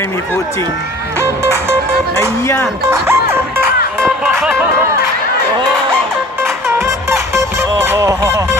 ไม่มีพูดจริง ไอ้ย่าโอ้โห